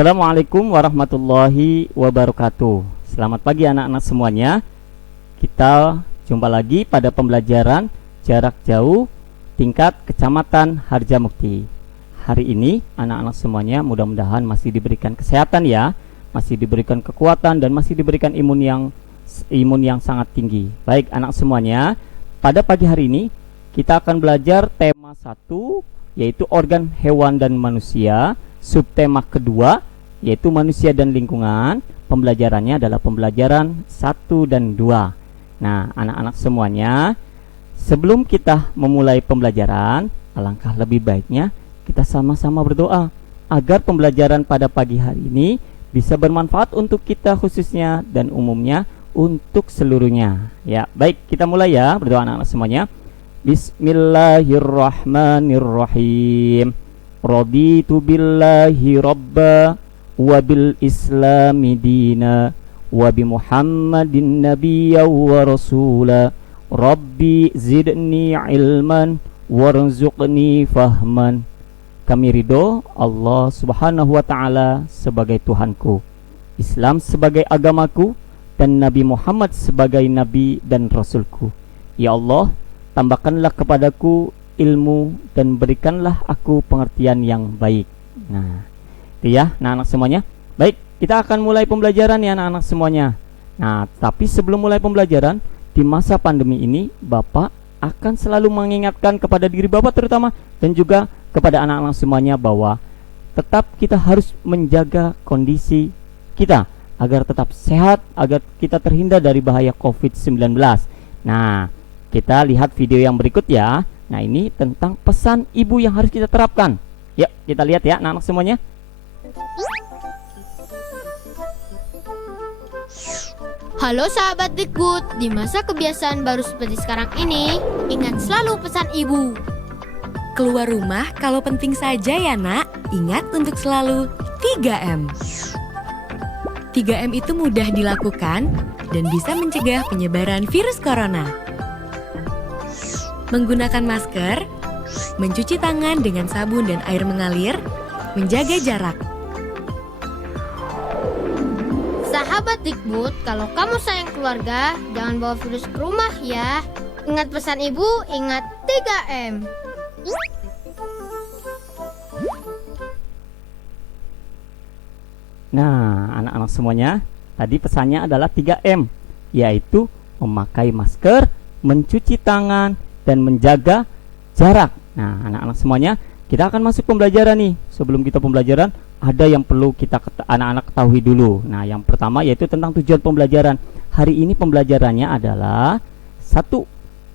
Assalamualaikum warahmatullahi wabarakatuh. Selamat pagi anak-anak semuanya. Kita jumpa lagi pada pembelajaran jarak jauh tingkat Kecamatan Harjamukti. Hari ini anak-anak semuanya mudah-mudahan masih diberikan kesehatan ya, masih diberikan kekuatan dan masih diberikan imun yang sangat tinggi. Baik anak semuanya, pada pagi hari ini kita akan belajar tema 1 yaitu organ hewan dan manusia. Subtema kedua yaitu manusia dan lingkungan. Pembelajarannya adalah pembelajaran 1 dan 2. Nah anak-anak semuanya, sebelum kita memulai pembelajaran, alangkah lebih baiknya kita sama-sama berdoa agar pembelajaran pada pagi hari ini bisa bermanfaat untuk kita khususnya dan umumnya untuk seluruhnya. Ya, baik, kita mulai ya, berdoa anak-anak semuanya. Bismillahirrahmanirrahim. Raditu billahi rabba wa bil islami dina wa bi muhammadin nabiyya wa rasula. Rabbi zidni ilman warzuqni fahman. Kami ridho Allah subhanahu wa ta'ala sebagai Tuhanku, Islam sebagai agamaku, dan Nabi Muhammad sebagai Nabi dan Rasulku. Ya Allah, tambahkanlah kepadaku ilmu dan berikanlah aku pengertian yang baik. Nah, itu ya anak-anak semuanya. Baik, kita akan mulai pembelajaran ya anak-anak semuanya. Nah, tapi sebelum mulai pembelajaran, di masa pandemi ini Bapak akan selalu mengingatkan kepada diri Bapak terutama dan juga kepada anak-anak semuanya bahwa tetap kita harus menjaga kondisi kita agar tetap sehat, agar kita terhindar dari bahaya COVID-19. Nah, kita lihat video yang berikut ya. Nah, ini tentang pesan ibu yang harus kita terapkan. Yuk, kita lihat ya anak-anak semuanya. Halo sahabat Dikbud, di masa kebiasaan baru seperti sekarang ini, ingat selalu pesan ibu. Keluar rumah kalau penting saja ya nak. Ingat untuk selalu 3M. 3M itu mudah dilakukan dan bisa mencegah penyebaran virus corona. Menggunakan masker, mencuci tangan dengan sabun dan air mengalir, menjaga jarak. Sahabat Dikbud, kalau kamu sayang keluarga, jangan bawa virus ke rumah ya. Ingat pesan ibu, ingat 3M. Nah, anak-anak semuanya, tadi pesannya adalah 3M, yaitu memakai masker, mencuci tangan, dan menjaga jarak. Nah, anak-anak semuanya, kita akan masuk pembelajaran nih. Sebelum kita pembelajaran, ada yang perlu kita anak-anak ketahui dulu. Nah, yang pertama yaitu tentang tujuan pembelajaran. Hari ini pembelajarannya adalah 1.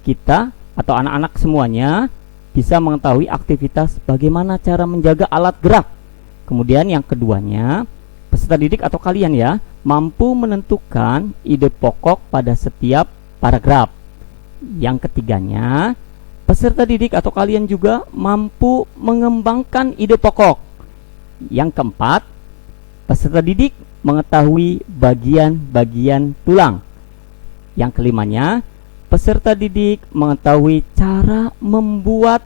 Kita atau anak-anak semuanya bisa mengetahui aktivitas bagaimana cara menjaga alat gerak. Kemudian yang keduanya, peserta didik atau kalian ya, mampu menentukan ide pokok pada setiap paragraf. Yang ketiganya, peserta didik atau kalian juga mampu mengembangkan ide pokok. Yang keempat, peserta didik mengetahui bagian-bagian tulang. Yang kelimanya, peserta didik mengetahui cara membuat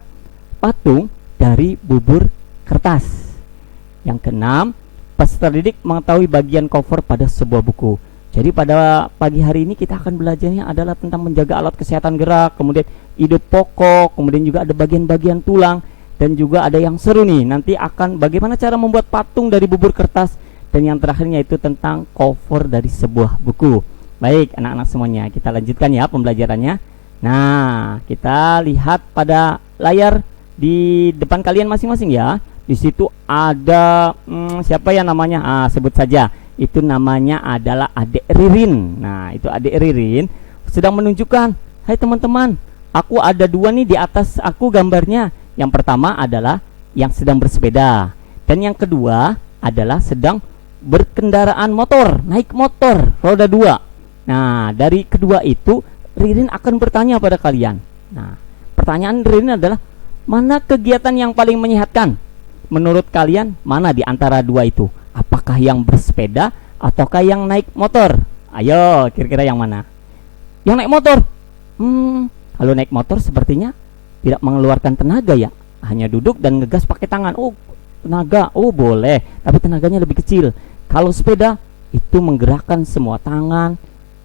patung dari bubur kertas. Yang keenam, peserta didik mengetahui bagian cover pada sebuah buku. Jadi pada pagi hari ini kita akan belajarnya adalah tentang menjaga alat kesehatan gerak, kemudian ide pokok, kemudian juga ada bagian-bagian tulang, dan juga ada yang seru nih, nanti akan bagaimana cara membuat patung dari bubur kertas, dan yang terakhirnya itu tentang cover dari sebuah buku. Baik anak-anak semuanya, kita lanjutkan ya pembelajarannya. Nah, kita lihat pada layar di depan kalian masing-masing ya. Di situ ada siapa ya namanya? Sebut saja. Itu namanya adalah Adik Ririn. Nah, itu Adik Ririn sedang menunjukkan, hai teman-teman, aku ada 2 nih di atas aku gambarnya. Yang pertama adalah yang sedang bersepeda, dan yang kedua adalah sedang berkendaraan motor, naik motor roda 2. Nah, dari kedua itu Ririn akan bertanya pada kalian. Nah, pertanyaan Ririn adalah, mana kegiatan yang paling menyehatkan? Menurut kalian mana di antara 2 itu? Apakah yang bersepeda ataukah yang naik motor? Ayo, kira-kira yang mana? Yang naik motor. Kalau naik motor sepertinya tidak mengeluarkan tenaga ya, hanya duduk dan ngegas pakai tangan. Oh, tenaga, oh boleh, tapi tenaganya lebih kecil. Kalau sepeda itu menggerakkan semua tangan,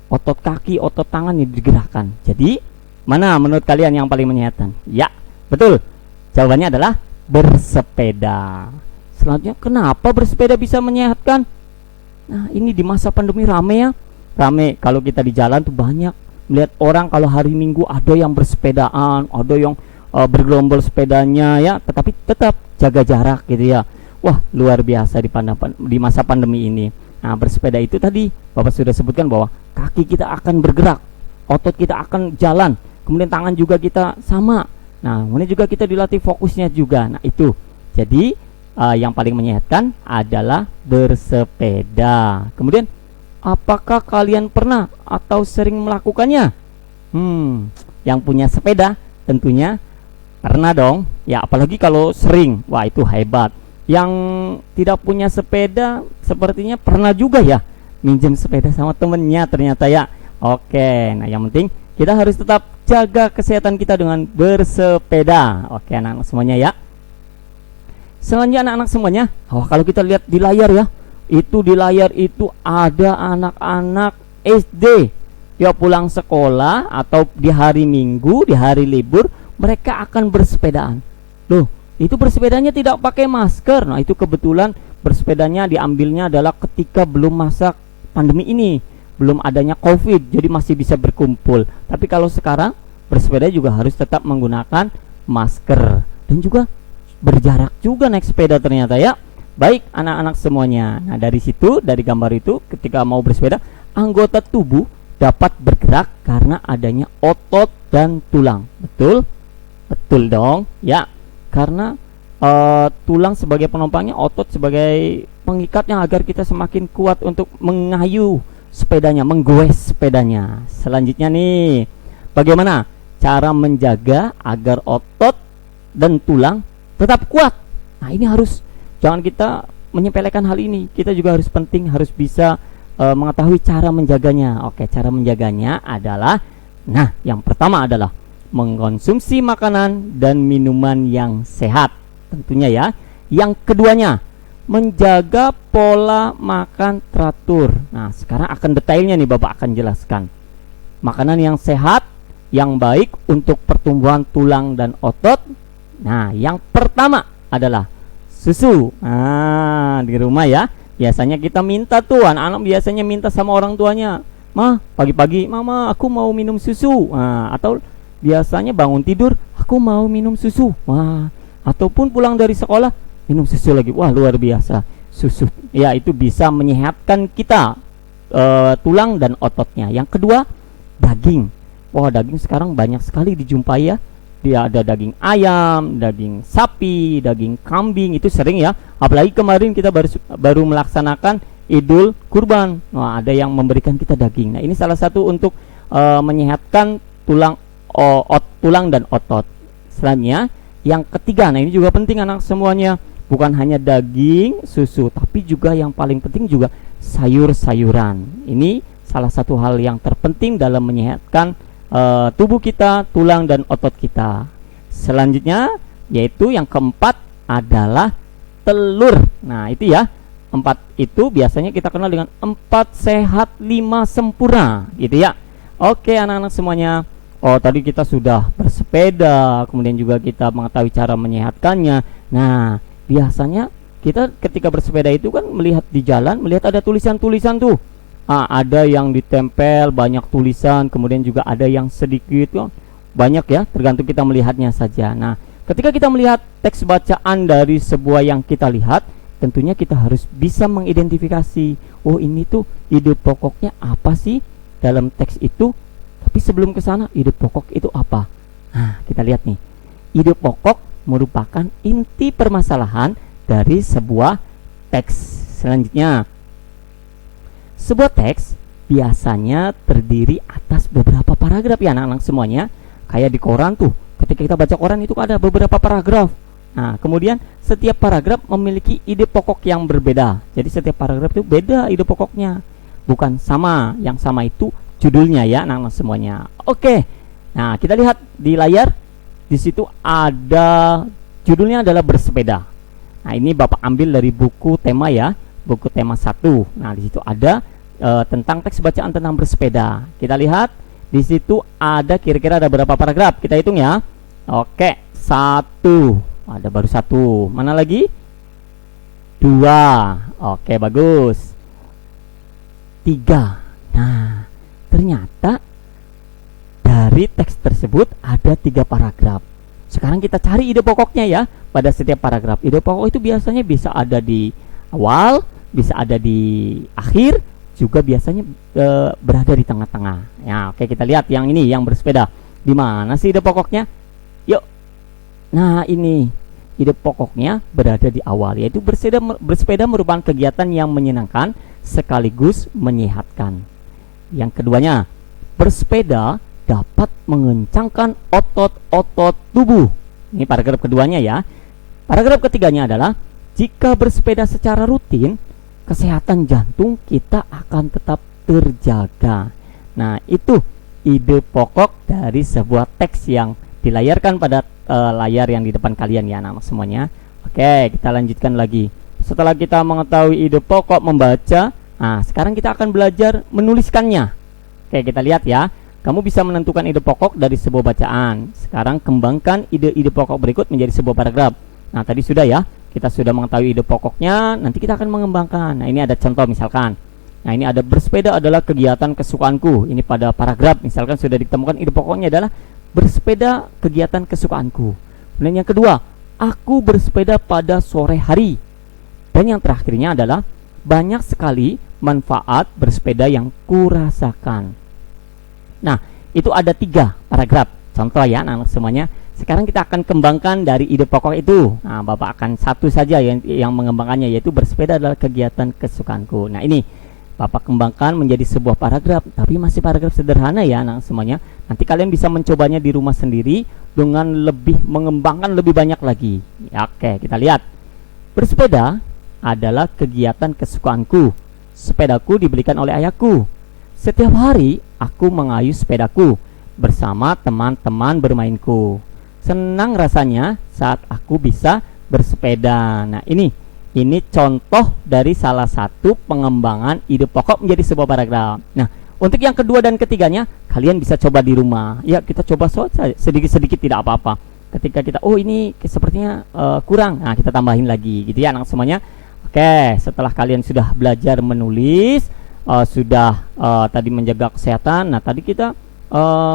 otot kaki, otot tangan yang digerakkan. Jadi mana menurut kalian yang paling menyehatkan? Ya, betul. Jawabannya adalah bersepeda. Selanjutnya, kenapa bersepeda bisa menyehatkan? Nah, ini di masa pandemi rame ya. Rame kalau kita di jalan tuh banyak melihat orang kalau hari Minggu ada yang bersepedaan, ada yang bergerombol sepedanya ya, tetapi tetap jaga jarak gitu ya. Wah, luar biasa di masa pandemi ini. Nah, bersepeda itu tadi Bapak sudah sebutkan bahwa kaki kita akan bergerak, otot kita akan jalan, kemudian tangan juga kita sama. Nah, kemudian juga kita dilatih fokusnya juga. Nah, itu. Jadi yang paling menyehatkan adalah bersepeda. Kemudian, apakah kalian pernah atau sering melakukannya? Yang punya sepeda tentunya pernah dong. Ya, apalagi kalau sering. Wah, itu hebat. Yang tidak punya sepeda sepertinya pernah juga ya minjem sepeda sama temennya ternyata ya. Oke, nah yang penting kita harus tetap jaga kesehatan kita dengan bersepeda. Oke, anak-anak semuanya ya. Selanjutnya anak-anak semuanya, kalau kita lihat di layar ya, itu di layar itu ada anak-anak SD ya, pulang sekolah atau di hari Minggu, di hari libur, mereka akan bersepedaan. Loh, itu bersepedanya tidak pakai masker. Nah, itu kebetulan bersepedanya diambilnya adalah ketika belum masa pandemi ini, belum adanya COVID, jadi masih bisa berkumpul. Tapi kalau sekarang bersepeda juga harus tetap menggunakan masker dan juga berjarak juga naik sepeda ternyata ya. Baik anak-anak semuanya. Nah, dari situ, dari gambar itu, ketika mau bersepeda, anggota tubuh dapat bergerak karena adanya otot dan tulang. Betul? Betul dong ya. Karena tulang sebagai penopangnya, otot sebagai pengikatnya agar kita semakin kuat untuk mengayuh sepedanya, menggoes sepedanya. Selanjutnya nih, bagaimana cara menjaga agar otot dan tulang tetap kuat? Nah, ini harus, jangan kita menyepelekan hal ini. Kita juga harus penting, harus bisa mengetahui cara menjaganya. Oke, cara menjaganya adalah, nah, yang pertama adalah mengkonsumsi makanan dan minuman yang sehat tentunya ya. Yang keduanya, menjaga pola makan teratur. Nah, sekarang akan detailnya nih Bapak akan jelaskan. Makanan yang sehat, yang baik untuk pertumbuhan tulang dan otot. Nah, yang pertama adalah susu. Nah, di rumah ya, biasanya kita minta tuh, anak-anak biasanya minta sama orang tuanya, "Ma, pagi-pagi, Mama, aku mau minum susu." Nah, atau biasanya bangun tidur, "Aku mau minum susu." Wah, ataupun pulang dari sekolah minum susu lagi. Wah, luar biasa. Susu ya, itu bisa menyehatkan kita tulang dan ototnya. Yang kedua, daging. Wah, daging sekarang banyak sekali dijumpai ya. Dia ada daging ayam, daging sapi, daging kambing, itu sering ya. Apalagi kemarin kita baru melaksanakan Idul Kurban. Wah, ada yang memberikan kita daging. Nah, ini salah satu untuk menyehatkan tulang dan otot. Selanjutnya, yang ketiga, nah ini juga penting anak semuanya, bukan hanya daging, susu, tapi juga yang paling penting juga sayur-sayuran. Ini salah satu hal yang terpenting dalam menyehatkan tubuh kita, tulang dan otot kita. Selanjutnya, yaitu yang keempat adalah telur. Nah, itu ya, 4 itu biasanya kita kenal dengan 4 sehat 5 sempurna gitu ya. Oke anak-anak semuanya, tadi kita sudah bersepeda, kemudian juga kita mengetahui cara menyehatkannya. Nah, biasanya kita ketika bersepeda itu kan melihat di jalan, melihat ada tulisan-tulisan tuh. Ada yang ditempel banyak tulisan, kemudian juga ada yang sedikit, banyak ya, tergantung kita melihatnya saja. Nah, ketika kita melihat teks bacaan dari sebuah yang kita lihat, tentunya kita harus bisa mengidentifikasi, oh ini tuh ide pokoknya apa sih dalam teks itu. Tapi sebelum ke sana, ide pokok itu apa? Nah, kita lihat nih. Ide pokok merupakan inti permasalahan dari sebuah teks. Selanjutnya, sebuah teks biasanya terdiri atas beberapa paragraf ya anak-anak semuanya. Kayak di koran tuh, ketika kita baca koran itu ada beberapa paragraf. Nah, kemudian setiap paragraf memiliki ide pokok yang berbeda. Jadi setiap paragraf itu beda ide pokoknya. Bukan sama, yang sama itu judulnya ya anak-anak semuanya. Oke. Nah, kita lihat di layar. Di situ ada judulnya adalah bersepeda. Nah, ini Bapak ambil dari buku tema ya, buku tema 1. Nah, di situ ada tentang teks bacaan tentang bersepeda. Kita lihat di situ ada kira-kira ada berapa paragraf? Kita hitung ya. Oke, 1. Ada baru 1. Mana lagi? 2. Oke, bagus. 3. Nah, ternyata dari teks tersebut ada 3 paragraf. Sekarang kita cari ide pokoknya ya pada setiap paragraf. Ide pokok itu biasanya bisa ada di awal, bisa ada di akhir, juga biasanya berada di tengah-tengah. Ya, oke, kita lihat yang ini yang bersepeda. Di mana sih ide pokoknya? Yuk. Nah, ini ide pokoknya berada di awal, yaitu bersepeda merupakan kegiatan yang menyenangkan sekaligus menyehatkan. Yang keduanya, bersepeda dapat mengencangkan otot-otot tubuh. Ini paragraf keduanya ya. Paragraf ketiganya adalah jika bersepeda secara rutin, kesehatan jantung kita akan tetap terjaga. Nah, itu ide pokok dari sebuah teks yang dilayarkan pada layar yang di depan kalian ya anak-anak semuanya. Oke, kita lanjutkan lagi. Setelah kita mengetahui ide pokok membaca, nah sekarang kita akan belajar menuliskannya. Oke, kita lihat ya. Kamu bisa menentukan ide pokok dari sebuah bacaan. Sekarang kembangkan ide-ide pokok berikut menjadi sebuah paragraf. Nah, tadi sudah ya, kita sudah mengetahui ide pokoknya, nanti kita akan mengembangkan. Nah, ini ada contoh misalkan. Nah, ini ada bersepeda adalah kegiatan kesukaanku. Ini pada paragraf, misalkan sudah ditemukan ide pokoknya adalah bersepeda kegiatan kesukaanku. Kemudian yang kedua, aku bersepeda pada sore hari. Dan yang terakhirnya adalah banyak sekali manfaat bersepeda yang kurasakan. Nah, itu ada 3 paragraf. Contoh ya anak-anak semuanya. Sekarang kita akan kembangkan dari ide pokok itu. Nah, Bapak akan satu saja yang mengembangkannya, yaitu bersepeda adalah kegiatan kesukaanku. Nah, ini Bapak kembangkan menjadi sebuah paragraf, tapi masih paragraf sederhana ya anak semuanya. Nanti kalian bisa mencobanya di rumah sendiri dengan lebih mengembangkan lebih banyak lagi. Ya, oke, kita lihat. Bersepeda adalah kegiatan kesukaanku. Sepedaku dibelikan oleh ayahku. Setiap hari aku mengayuh sepedaku bersama teman-teman bermainku. Senang rasanya saat aku bisa bersepeda. Nah, ini contoh dari salah satu pengembangan ide pokok menjadi sebuah paragraf. Nah, untuk yang kedua dan ketiganya kalian bisa coba di rumah. Ya, kita coba saja sedikit-sedikit, tidak apa-apa. Ketika kita ini sepertinya kurang, nah kita tambahin lagi gitu ya anak semuanya. Oke, setelah kalian sudah belajar menulis, sudah tadi menjaga kesehatan. Nah, tadi kita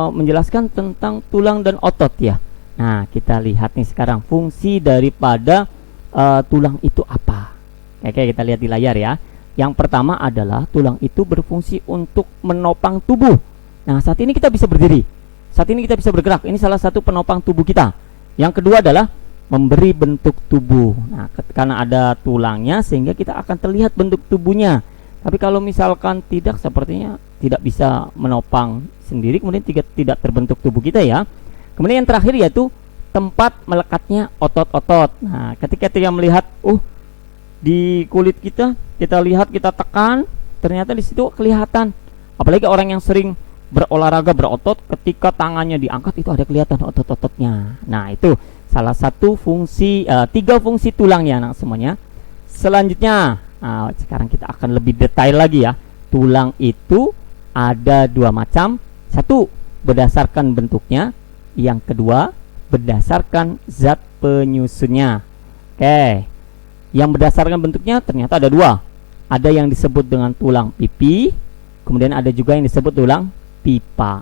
menjelaskan tentang tulang dan otot ya. Nah, kita lihat nih sekarang fungsi daripada tulang itu apa. Oke, kita lihat di layar ya. Yang pertama adalah tulang itu berfungsi untuk menopang tubuh. Nah, saat ini kita bisa berdiri. Saat ini kita bisa bergerak. Ini salah satu penopang tubuh kita. Yang kedua adalah memberi bentuk tubuh. Nah, karena ada tulangnya sehingga kita akan terlihat bentuk tubuhnya. Tapi kalau misalkan tidak, sepertinya tidak bisa menopang sendiri, kemudian tidak terbentuk tubuh kita ya. Kemudian yang terakhir yaitu tempat melekatnya otot-otot. Nah, ketika kita melihat di kulit kita lihat, kita tekan, ternyata di situ kelihatan. Apalagi orang yang sering berolahraga berotot, ketika tangannya diangkat itu ada kelihatan otot-ototnya. Nah, itu salah satu fungsi 3 fungsi tulangnya anak semuanya. Selanjutnya, sekarang kita akan lebih detail lagi ya. Tulang itu ada 2 macam. 1 berdasarkan bentuknya, yang kedua berdasarkan zat penyusunnya. Oke, yang berdasarkan bentuknya ternyata ada 2. Ada yang disebut dengan tulang pipi, kemudian ada juga yang disebut tulang pipa.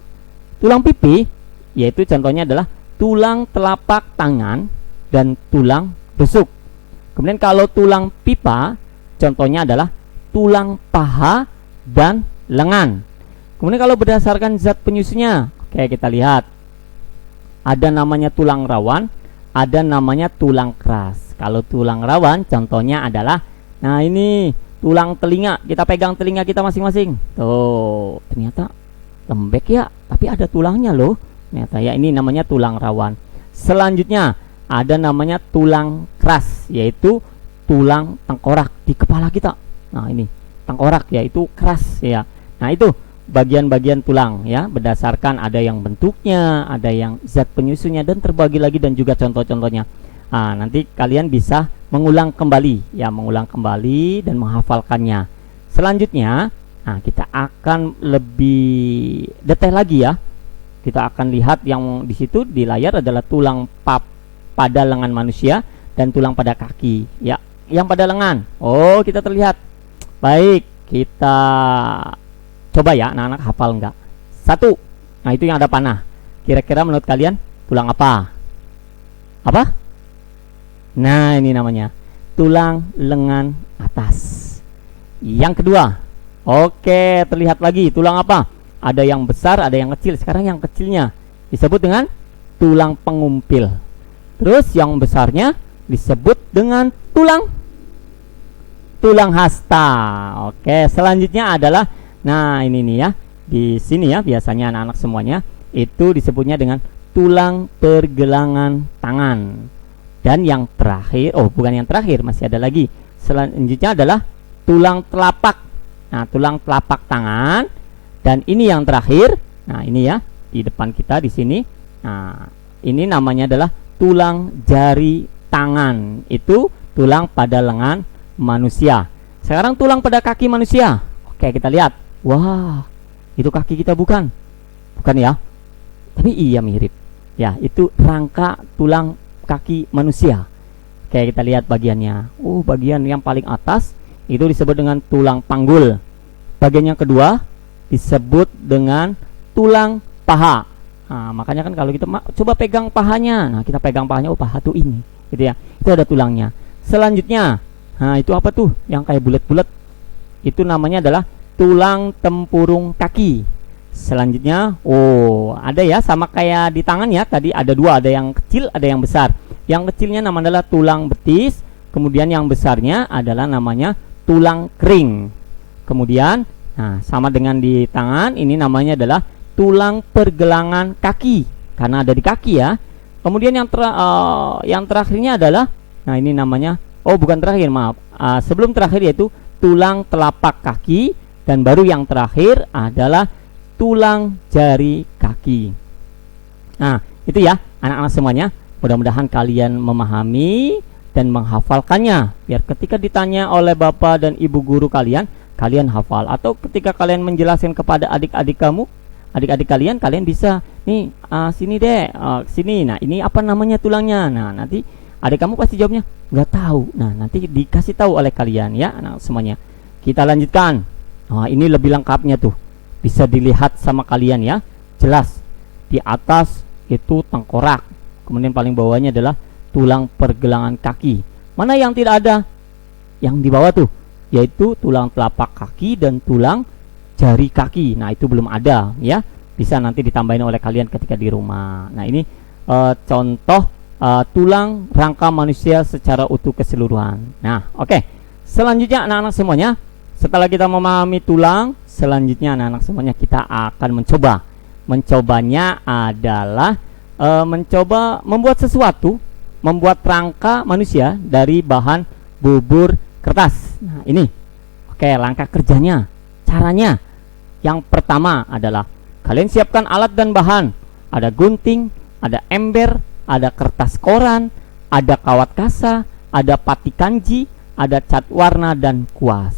Tulang pipi yaitu contohnya adalah tulang telapak tangan dan tulang rusuk. Kemudian kalau tulang pipa contohnya adalah tulang paha dan lengan. Kemudian kalau berdasarkan zat penyusunnya, oke, kita lihat. Ada namanya tulang rawan, ada namanya tulang keras. Kalau tulang rawan contohnya adalah, nah ini tulang telinga. Kita pegang telinga kita masing-masing. Tuh, ternyata lembek ya, tapi ada tulangnya loh. Ternyata ya, ini namanya tulang rawan. Selanjutnya ada namanya tulang keras, yaitu tulang tengkorak di kepala kita. Nah, ini tengkorak yaitu keras ya. Nah, itu bagian-bagian tulang ya, berdasarkan ada yang bentuknya, ada yang zat penyusunnya, dan terbagi lagi dan juga contoh-contohnya. Nanti kalian bisa mengulang kembali, ya, mengulang kembali dan menghafalkannya. Selanjutnya, kita akan lebih detail lagi ya. Kita akan lihat yang di situ di layar adalah tulang pada lengan manusia dan tulang pada kaki. Ya, yang pada lengan. Oh, kita terlihat. Baik, kita coba ya, anak-anak hafal enggak? 1. Nah, itu yang ada panah. Kira-kira menurut kalian tulang apa? Apa? Nah, ini namanya tulang lengan atas. Yang kedua, oke, terlihat lagi tulang apa? Ada yang besar, ada yang kecil. Sekarang yang kecilnya disebut dengan tulang pengumpil. Terus yang besarnya disebut dengan tulang hasta. Oke, selanjutnya adalah, nah ini nih ya, di sini ya biasanya anak-anak semuanya itu disebutnya dengan tulang pergelangan tangan. Dan yang terakhir, bukan yang terakhir, masih ada lagi. Selanjutnya adalah tulang telapak. Nah, tulang telapak tangan. Dan ini yang terakhir. Nah, ini ya di depan kita di sini. Nah, ini namanya adalah tulang jari tangan. Itu tulang pada lengan manusia. Sekarang tulang pada kaki manusia. Oke, kita lihat. Wah, itu kaki kita bukan? Bukan ya? Tapi iya mirip. Ya, itu rangka tulang kaki manusia. Oke, kita lihat bagiannya. Bagian yang paling atas itu disebut dengan tulang panggul. Bagian yang kedua disebut dengan tulang paha. Nah, makanya kan kalau kita coba pegang pahanya. Nah, kita pegang pahanya, paha tuh ini, gitu ya. Itu ada tulangnya. Selanjutnya, nah itu apa tuh? Yang kayak bulat-bulat. Itu namanya adalah tulang tempurung kaki. Selanjutnya, ada ya, sama kayak di tangan ya. Tadi ada 2, ada yang kecil, ada yang besar. Yang kecilnya namanya adalah tulang betis. Kemudian yang besarnya adalah namanya tulang kering. Kemudian, nah sama dengan di tangan, ini namanya adalah tulang pergelangan kaki, karena ada di kaki ya. Kemudian yang terakhirnya adalah, nah ini namanya, bukan terakhir, maaf. Sebelum terakhir yaitu tulang telapak kaki. Dan baru yang terakhir adalah tulang jari kaki. Nah, itu ya anak-anak semuanya. Mudah-mudahan kalian memahami dan menghafalkannya, biar ketika ditanya oleh bapak dan ibu guru kalian, kalian hafal. Atau ketika kalian menjelaskan kepada adik-adik kalian, kalian bisa nih, sini deh, sini. Nah, ini apa namanya tulangnya? Nah, nanti adik kamu pasti jawabnya nggak tahu. Nah, nanti dikasih tahu oleh kalian ya, anak semuanya. Kita lanjutkan. Nah, ini lebih lengkapnya tuh. Bisa dilihat sama kalian ya. Jelas. Di atas itu tengkorak. Kemudian paling bawahnya adalah tulang pergelangan kaki. Mana yang tidak ada? Yang di bawah tuh, yaitu tulang telapak kaki dan tulang jari kaki. Nah, itu belum ada ya. Bisa nanti ditambahin oleh kalian ketika di rumah. Nah, ini contoh tulang rangka manusia secara utuh keseluruhan. Nah, oke. Selanjutnya anak-anak semuanya, setelah kita memahami tulang, selanjutnya anak-anak semuanya kita akan mencoba. Mencobanya adalah mencoba membuat sesuatu, membuat rangka manusia dari bahan bubur kertas. Nah, ini. Oke, langkah kerjanya, caranya. Yang pertama adalah kalian siapkan alat dan bahan. Ada gunting, ada ember, ada kertas koran, ada kawat kasa, ada pati kanji, ada cat warna dan kuas.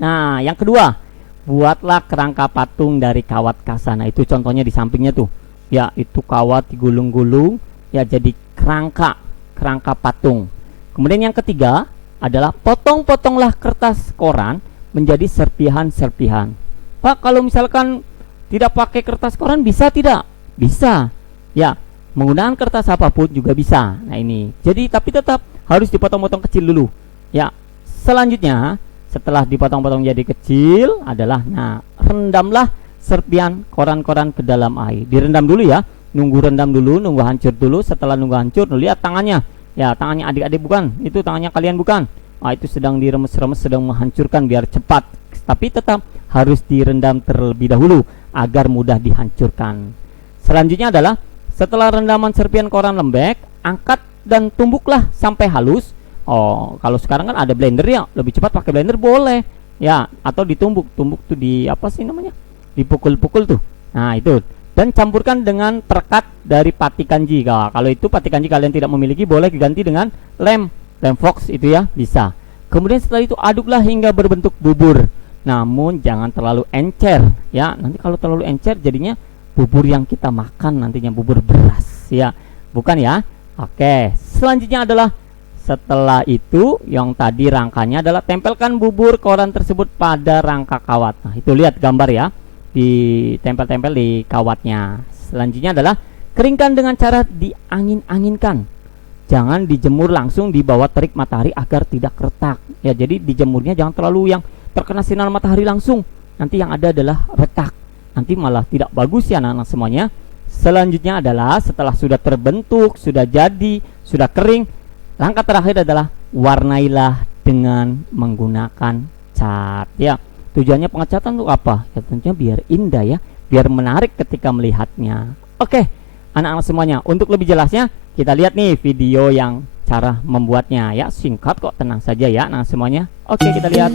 Nah, yang kedua, buatlah kerangka patung dari kawat kasa. Nah, itu contohnya di sampingnya tuh. Ya, itu kawat digulung-gulung ya jadi kerangka patung. Kemudian yang ketiga adalah potong-potonglah kertas koran menjadi serpihan-serpihan. Pak, kalau misalkan tidak pakai kertas koran bisa tidak? Bisa. Ya, menggunakan kertas apapun juga bisa. Nah, ini. Jadi tapi tetap harus dipotong-potong kecil dulu. Ya. Selanjutnya, setelah dipotong-potong jadi kecil adalah, nah, rendamlah serpihan koran-koran ke dalam air. Direndam dulu ya. Rendam dulu, nunggu hancur dulu. Setelah nunggu hancur, lihat tangannya. Ya, tangannya adik-adik bukan. Itu tangannya kalian bukan. Itu sedang diremes-remes, sedang menghancurkan biar cepat. Tapi tetap harus direndam terlebih dahulu agar mudah dihancurkan. Selanjutnya adalah setelah rendaman serpihan koran lembek, angkat dan tumbuklah sampai halus. Kalau sekarang kan ada blender ya, lebih cepat pakai blender boleh. Ya, atau ditumbuk tuh di apa sih namanya? Dipukul-pukul tuh. Nah, itu dan campurkan dengan perekat dari pati kanji. Kalau itu pati kanji kalian tidak memiliki, boleh diganti dengan lem fox itu ya, bisa. Kemudian setelah itu aduklah hingga berbentuk bubur. Namun jangan terlalu encer ya. Nanti kalau terlalu encer jadinya bubur yang kita makan nantinya bubur beras ya. Bukan ya. Oke, selanjutnya adalah setelah itu yang tadi rangkanya adalah tempelkan bubur koran tersebut pada rangka kawat. Nah, itu lihat gambar ya. Ditempel-tempel di kawatnya. Selanjutnya adalah keringkan dengan cara diangin-anginkan. Jangan dijemur langsung di bawah terik matahari agar tidak retak. Ya, jadi dijemurnya jangan terlalu yang terkena sinar matahari langsung. Nanti yang ada adalah retak. Nanti malah tidak bagus ya anak-anak semuanya. Selanjutnya adalah setelah sudah terbentuk, sudah jadi, sudah kering, langkah terakhir adalah warnailah dengan menggunakan cat ya. Tujuannya pengecatan untuk apa? Ya tentunya biar indah ya, biar menarik ketika melihatnya. Oke, anak-anak semuanya, untuk lebih jelasnya kita lihat nih video yang cara membuatnya ya. Singkat kok, tenang saja ya anak semuanya. Oke, kita lihat.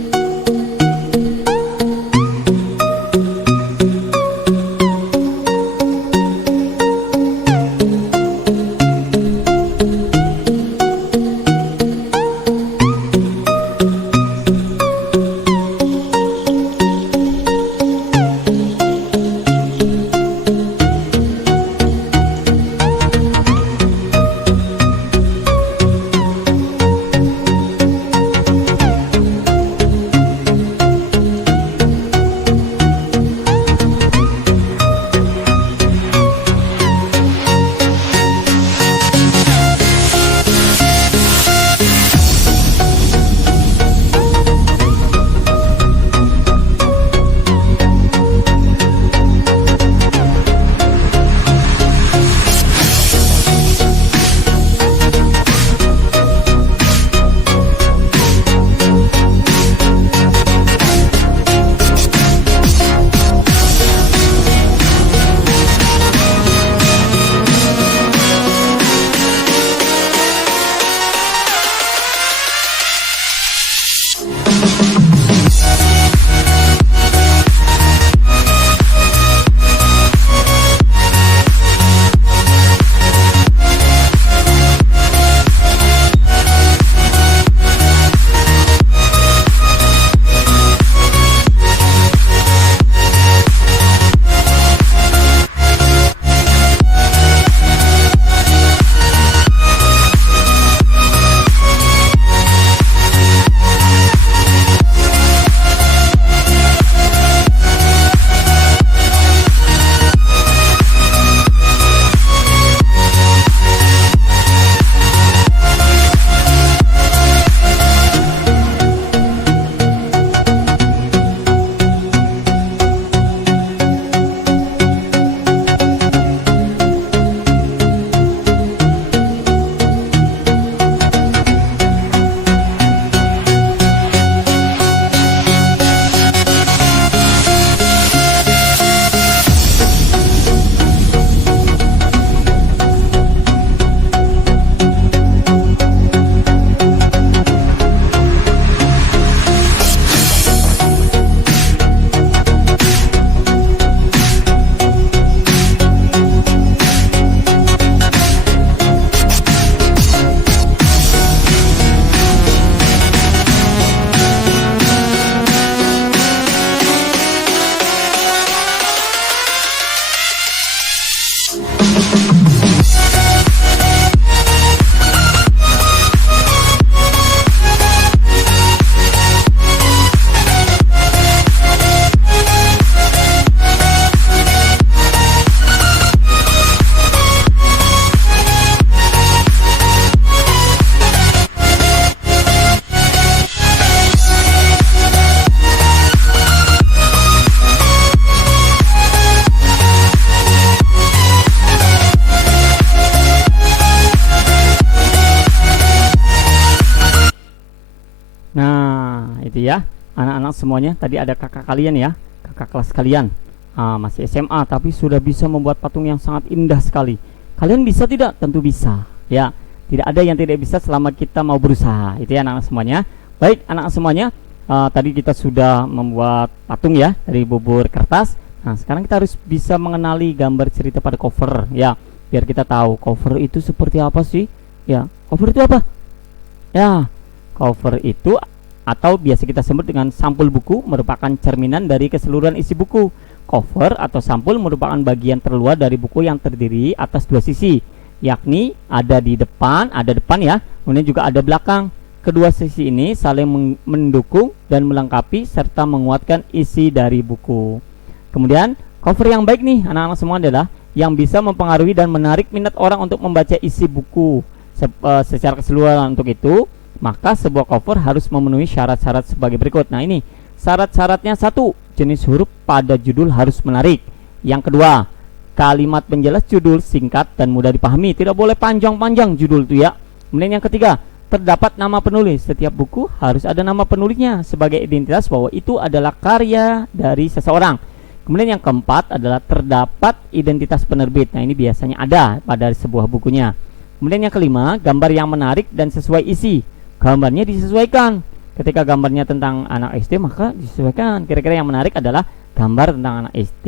ya anak-anak semuanya. Tadi ada kakak kalian ya, kakak kelas kalian, masih SMA tapi sudah bisa membuat patung yang sangat indah sekali. Kalian bisa tidak? Tentu bisa ya, tidak ada yang tidak bisa selama kita mau berusaha. Itu ya anak-anak semuanya. Baik anak-anak semuanya, tadi kita sudah membuat patung ya dari bubur kertas. Nah, sekarang kita harus bisa mengenali gambar cerita pada cover ya, biar kita tahu cover itu seperti apa sih. Ya, cover itu apa? Ya, cover itu atau biasa kita sebut dengan sampul buku merupakan cerminan dari keseluruhan isi buku. Cover atau sampul merupakan bagian terluar dari buku yang terdiri atas dua sisi, yakni ada depan ya, kemudian juga ada belakang. Kedua sisi ini saling mendukung dan melengkapi serta menguatkan isi dari buku. Kemudian cover yang baik nih anak-anak semua adalah yang bisa mempengaruhi dan menarik minat orang untuk membaca isi buku secara keseluruhan. Untuk itu, maka sebuah cover harus memenuhi syarat-syarat sebagai berikut. Nah, ini syarat-syaratnya: satu, jenis huruf pada judul harus menarik. Yang kedua, kalimat penjelas judul singkat dan mudah dipahami, tidak boleh panjang-panjang judul itu ya. Kemudian yang ketiga, terdapat nama penulis. Setiap buku harus ada nama penulisnya sebagai identitas bahwa itu adalah karya dari seseorang. Kemudian yang keempat adalah terdapat identitas penerbit. Nah, ini biasanya ada pada sebuah bukunya. Kemudian yang kelima, gambar yang menarik dan sesuai isi. Gambarnya disesuaikan. Ketika gambarnya tentang anak SD, maka disesuaikan. Kira-kira yang menarik adalah gambar tentang anak SD,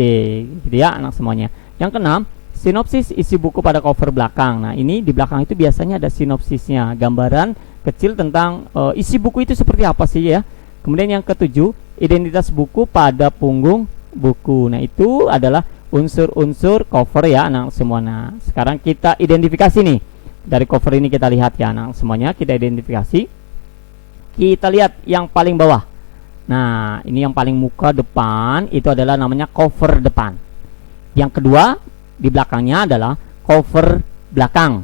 gitu ya anak semuanya. Yang keenam, sinopsis isi buku pada cover belakang. Nah, ini di belakang itu biasanya ada sinopsisnya, gambaran kecil tentang isi buku itu seperti apa sih ya. Kemudian yang ketujuh, identitas buku pada punggung buku. Nah, itu adalah unsur-unsur cover ya anak semua. Nah, sekarang kita identifikasi nih. Dari cover ini kita lihat ya anak semuanya, kita identifikasi. Kita lihat yang paling bawah. Nah, ini yang paling muka depan itu adalah namanya cover depan. Yang kedua, di belakangnya adalah cover belakang.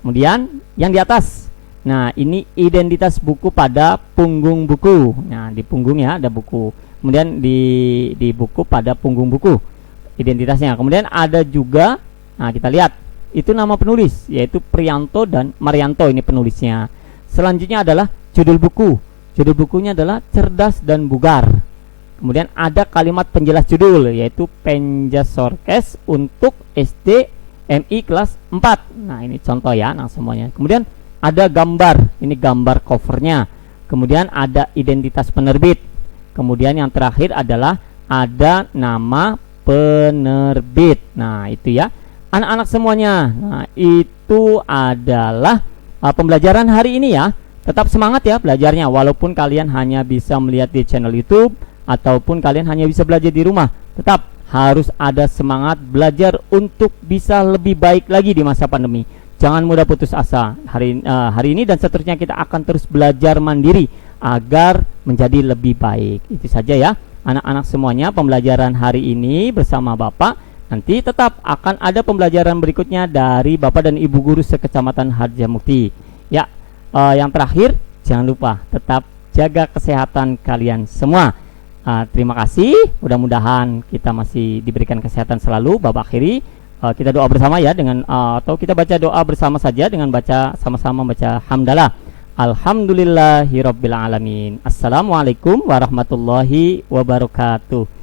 Kemudian yang di atas. Nah, ini identitas buku pada punggung buku. Nah, di punggung ya ada buku. Kemudian di buku pada punggung buku identitasnya. Kemudian ada juga, nah kita lihat, itu nama penulis, yaitu Priyanto dan Marianto, ini penulisnya. Selanjutnya adalah judul buku. Judul bukunya adalah Cerdas dan Bugar. Kemudian ada kalimat penjelas judul, yaitu Penjasorkes untuk SD MI kelas 4. Nah, ini contoh ya nah semuanya. Kemudian ada gambar, ini gambar covernya. Kemudian ada identitas penerbit. Kemudian yang terakhir adalah ada nama penerbit. Nah, itu ya anak-anak semuanya. Nah, itu adalah pembelajaran hari ini ya. Tetap semangat ya belajarnya, walaupun kalian hanya bisa melihat di channel YouTube ataupun kalian hanya bisa belajar di rumah. Tetap harus ada semangat belajar untuk bisa lebih baik lagi di masa pandemi. Jangan mudah putus asa. Hari ini dan seterusnya kita akan terus belajar mandiri agar menjadi lebih baik. Itu saja ya anak-anak semuanya pembelajaran hari ini bersama Bapak. Nanti tetap akan ada pembelajaran berikutnya dari Bapak dan Ibu guru sekecamatan Harjamukti. Ya, yang terakhir jangan lupa tetap jaga kesehatan kalian semua. Terima kasih. Mudah-mudahan kita masih diberikan kesehatan selalu. Bapak akhiri kita doa bersama ya dengan atau kita baca doa bersama saja dengan sama-sama baca hamdalah. Alhamdulillahirabbil alamin. Assalamualaikum warahmatullahi wabarakatuh.